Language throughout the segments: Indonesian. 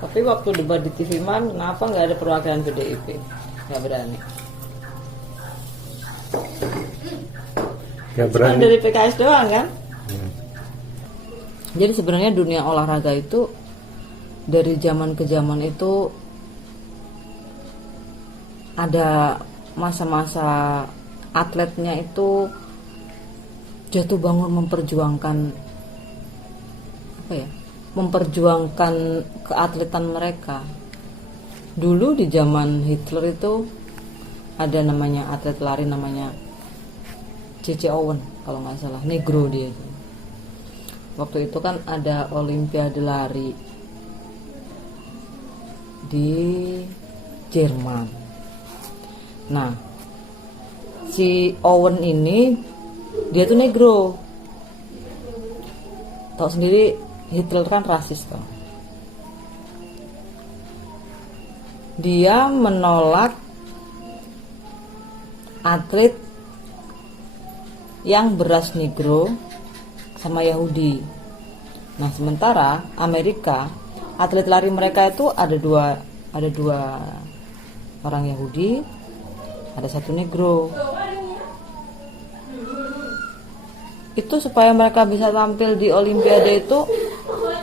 Tapi waktu debat di TV Man, kenapa nggak ada perwakilan PDIP? Nggak berani. Nggak Cuma berani. dari PKS doang kan? Jadi sebenarnya dunia olahraga itu dari zaman ke zaman itu ada masa-masa atletnya itu jatuh bangun memperjuangkan apa ya? Memperjuangkan keatletan mereka. Dulu di zaman Hitler itu ada namanya atlet lari namanya C.C. Owen kalau nggak salah, negro dia itu. Waktu itu kan ada olimpiade lari di Jerman. Nah, si Owen ini dia tuh negro. Tahu sendiri Hitler kan rasis toh. Dia menolak atlet yang beras negro sama Yahudi. Nah, sementara Amerika atlet lari mereka itu ada dua orang Yahudi, ada satu negro. Itu supaya mereka bisa tampil di Olimpiade itu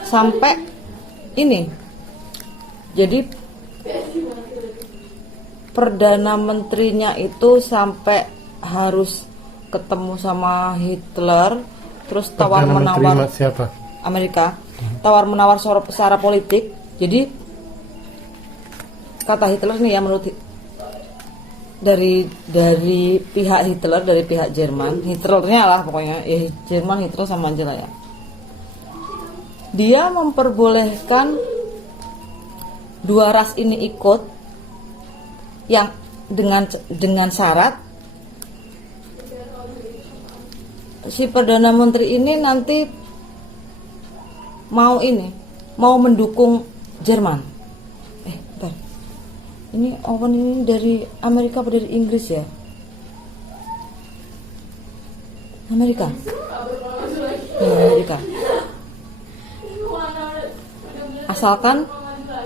sampai ini. Jadi Perdana Menterinya itu sampai harus ketemu sama Hitler, terus tawar menawar siapa? Amerika, tawar menawar secara politik. Jadi kata Hitler nih ya, menurut dari pihak Hitler, dari pihak Jerman, Hitlernya lah pokoknya, ya Jerman Hitler sama aja lah ya. Dia memperbolehkan dua ras ini ikut, yang dengan syarat si Perdana Menteri ini nanti mau mendukung Jerman. Bentar. Ini Owen ini dari Amerika atau dari Inggris ya? Amerika. Ya, Amerika. Asalkan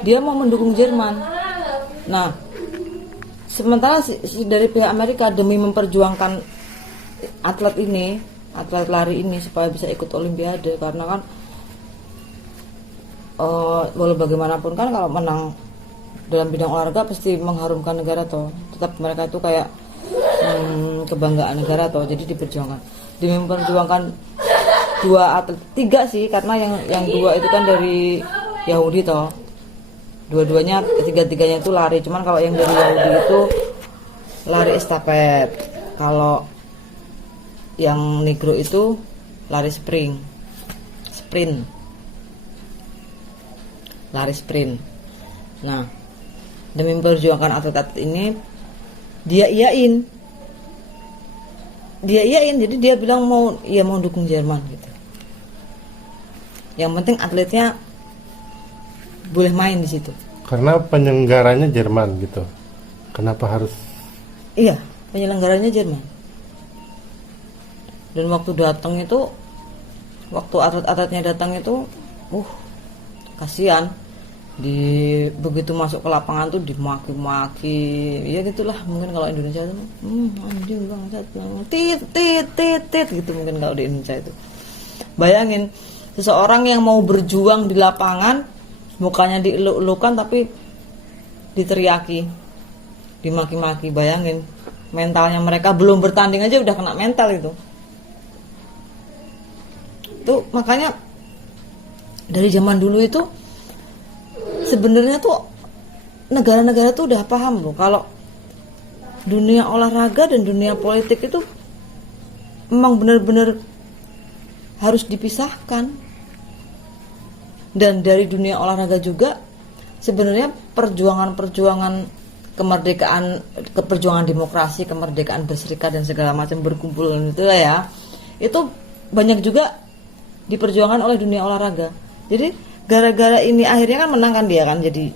dia mau mendukung Jerman. Nah, sementara dari pihak Amerika demi memperjuangkan atlet lari ini supaya bisa ikut Olimpiade, karena kan walau bagaimanapun kan kalau menang dalam bidang olahraga pasti mengharumkan negara toh, tetap mereka itu kayak kebanggaan negara toh, jadi diperjuangkan demi memperjuangkan dua atlet, tiga sih, karena yang dua itu kan dari Yahudi toh, dua-duanya tiga-tiganya itu lari, cuman kalau yang dari Yahudi itu lari estafet, kalau yang negro itu lari sprint. Nah, demi memperjuangkan atlet-atlet ini, dia iyain, jadi dia bilang mau dukung Jerman gitu. Yang penting atletnya boleh main di situ. Karena penyelenggaranya Jerman gitu. Kenapa harus? Iya, penyelenggaranya Jerman. Dan waktu atlet-atletnya datang itu, kasihan. Begitu masuk ke lapangan tuh dimaki-maki, ya gitulah, mungkin kalau Indonesia itu anjing bangsat, tit gitu mungkin kalau di Indonesia itu. Bayangin seseorang yang mau berjuang di lapangan, mukanya dieluk-elukan tapi diteriaki, dimaki-maki. Bayangin mentalnya mereka, belum bertanding aja udah kena mental itu. Tuh makanya dari zaman dulu itu sebenarnya tuh negara-negara tuh udah paham loh kalau dunia olahraga dan dunia politik itu memang benar-benar harus dipisahkan. Dan dari dunia olahraga juga sebenarnya perjuangan kemerdekaan, perjuangan demokrasi, kemerdekaan berserikat dan segala macam berkumpul itu lah ya, itu banyak juga diperjuangkan oleh dunia olahraga. Jadi gara-gara ini akhirnya kan menang kan dia kan, jadi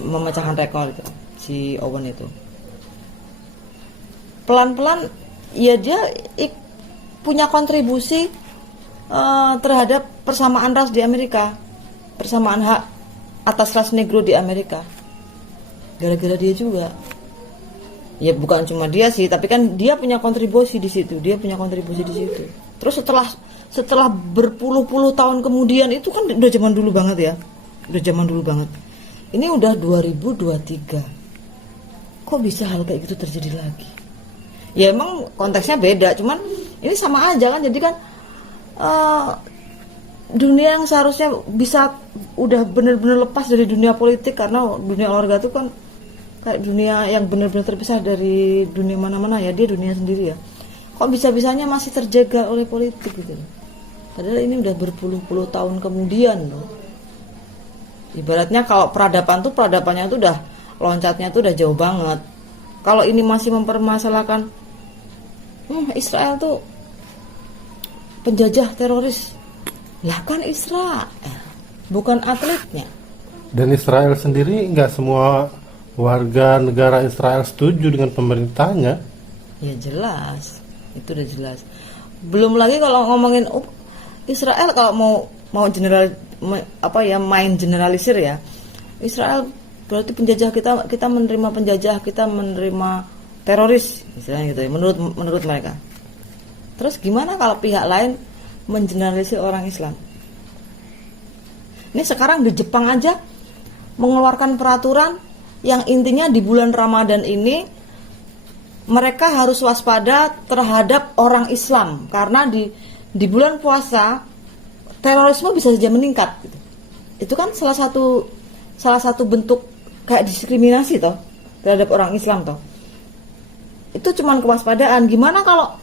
memecahkan rekor itu si Owen itu. Pelan-pelan ya dia punya kontribusi terhadap persamaan ras di Amerika, persamaan hak atas ras negro di Amerika. Gara-gara dia juga. Ya bukan cuma dia sih, tapi kan dia punya kontribusi di situ. Terus setelah berpuluh-puluh tahun kemudian, itu kan udah zaman dulu banget ya. Ini udah 2023. Kok bisa hal kayak gitu terjadi lagi? Ya emang konteksnya beda, cuman ini sama aja kan. Jadi kan dunia yang seharusnya bisa udah bener-bener lepas dari dunia politik, karena dunia olahraga itu kan kayak dunia yang benar-benar terpisah dari dunia mana-mana ya, dia dunia sendiri ya. Kok bisa-bisanya masih terjaga oleh politik gitu loh. Padahal ini udah berpuluh-puluh tahun kemudian loh. Ibaratnya kalau peradabannya tuh udah loncatnya tuh udah jauh banget. Kalau ini masih mempermasalahkan Israel tuh penjajah teroris. Lah kan Israel, bukan atletnya. Dan Israel sendiri nggak semua warga negara Israel setuju dengan pemerintahnya. Ya jelas, itu udah jelas. Belum lagi kalau ngomongin Israel, kalau mau main generalisir ya. Israel berarti penjajah, kita menerima penjajah, kita menerima teroris, istilahnya gitu ya, menurut mereka. Terus gimana kalau pihak lain mengeneralisir orang Islam? Ini sekarang di Jepang aja mengeluarkan peraturan yang intinya di bulan Ramadan ini mereka harus waspada terhadap orang Islam, karena di bulan puasa terorisme bisa saja meningkat gitu. Itu kan salah satu bentuk kayak diskriminasi toh terhadap orang Islam toh. Itu cuman kewaspadaan. Gimana kalau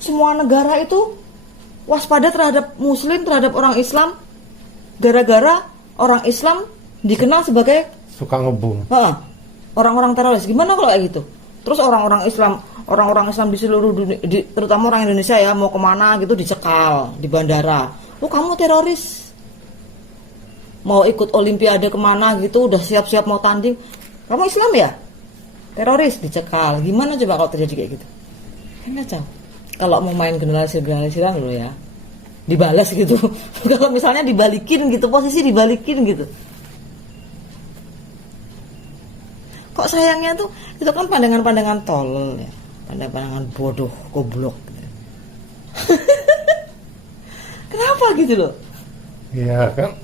semua negara itu waspada terhadap muslim, terhadap orang Islam, gara-gara orang Islam dikenal sebagai Suka ngebom. Orang-orang teroris. Gimana kalau kayak gitu? Terus orang-orang Islam di seluruh dunia, terutama orang Indonesia ya, mau kemana gitu dicekal di bandara. Kamu teroris. Mau ikut olimpiade kemana gitu, udah siap-siap mau tanding. Kamu Islam ya? Teroris, dicekal. Gimana coba kalau terjadi kayak gitu? Kan kacau. Kalau mau main generalisir-generalisiran dulu ya, dibalas gitu. Kalau misalnya dibalikin gitu, posisi dibalikin gitu. Kok sayangnya tuh itu kan pandangan-pandangan tolol ya, pandangan bodoh, goblok gitu. Kenapa gitu loh? Iya kan.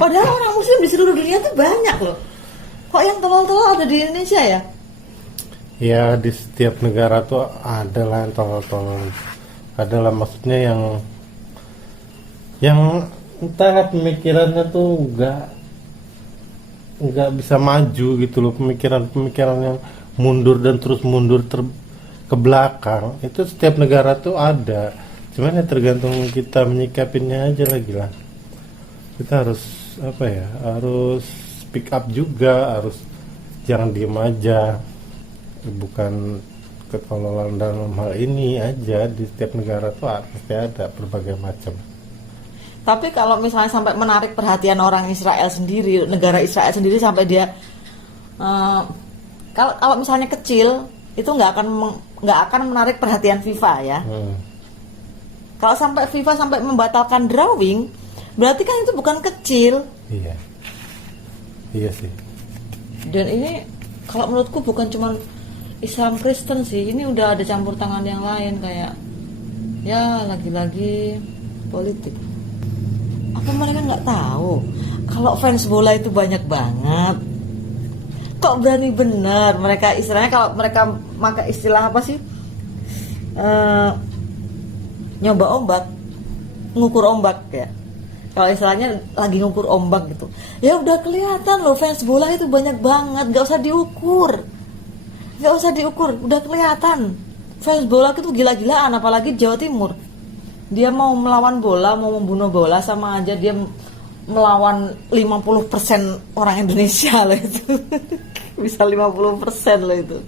Padahal orang muslim di seluruh dunia tuh banyak loh. Kok yang tolol-tolol ada di Indonesia ya? Ya di setiap negara tuh ada lah yang tolol-tolol. Adalah maksudnya yang entah pemikirannya tuh nggak bisa maju gitu loh, pemikiran yang mundur dan terus mundur ke belakang. Itu setiap negara tuh ada, cuman ya tergantung kita menyikapinya aja lagi lah. Kita harus harus speak up juga, harus jangan diem aja. Bukan ketololan dalam hal ini aja, di setiap negara tuh pasti ada berbagai macam. Tapi kalau misalnya sampai menarik perhatian orang Israel sendiri, negara Israel sendiri, sampai dia kalau misalnya kecil itu nggak akan menarik perhatian FIFA ya. Kalau sampai FIFA sampai membatalkan drawing, berarti kan itu bukan kecil. Iya sih. Dan ini kalau menurutku bukan cuma Islam Kristen sih, ini udah ada campur tangan yang lain, kayak ya lagi-lagi politik. Apa mereka nggak tahu kalau fans bola itu banyak banget? Kok berani bener mereka, istilahnya kalau mereka pakai istilah apa sih, nyoba ombak, ngukur ombak ya. Kalau istilahnya lagi ngukur ombak gitu, ya udah kelihatan loh fans bola itu banyak banget, nggak usah diukur, udah kelihatan fans bola itu gila-gilaan, apalagi Jawa Timur. Dia mau melawan bola, mau membunuh bola, sama aja dia melawan 50% orang Indonesia loh itu. Bisa 50% loh itu.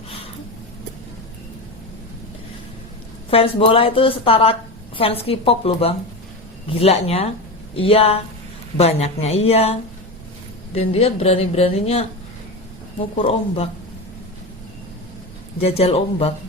Fans bola itu setara fans K-pop loh bang. Gilanya iya, banyaknya iya. Dan dia berani-beraninya ngukur ombak, jajal ombak.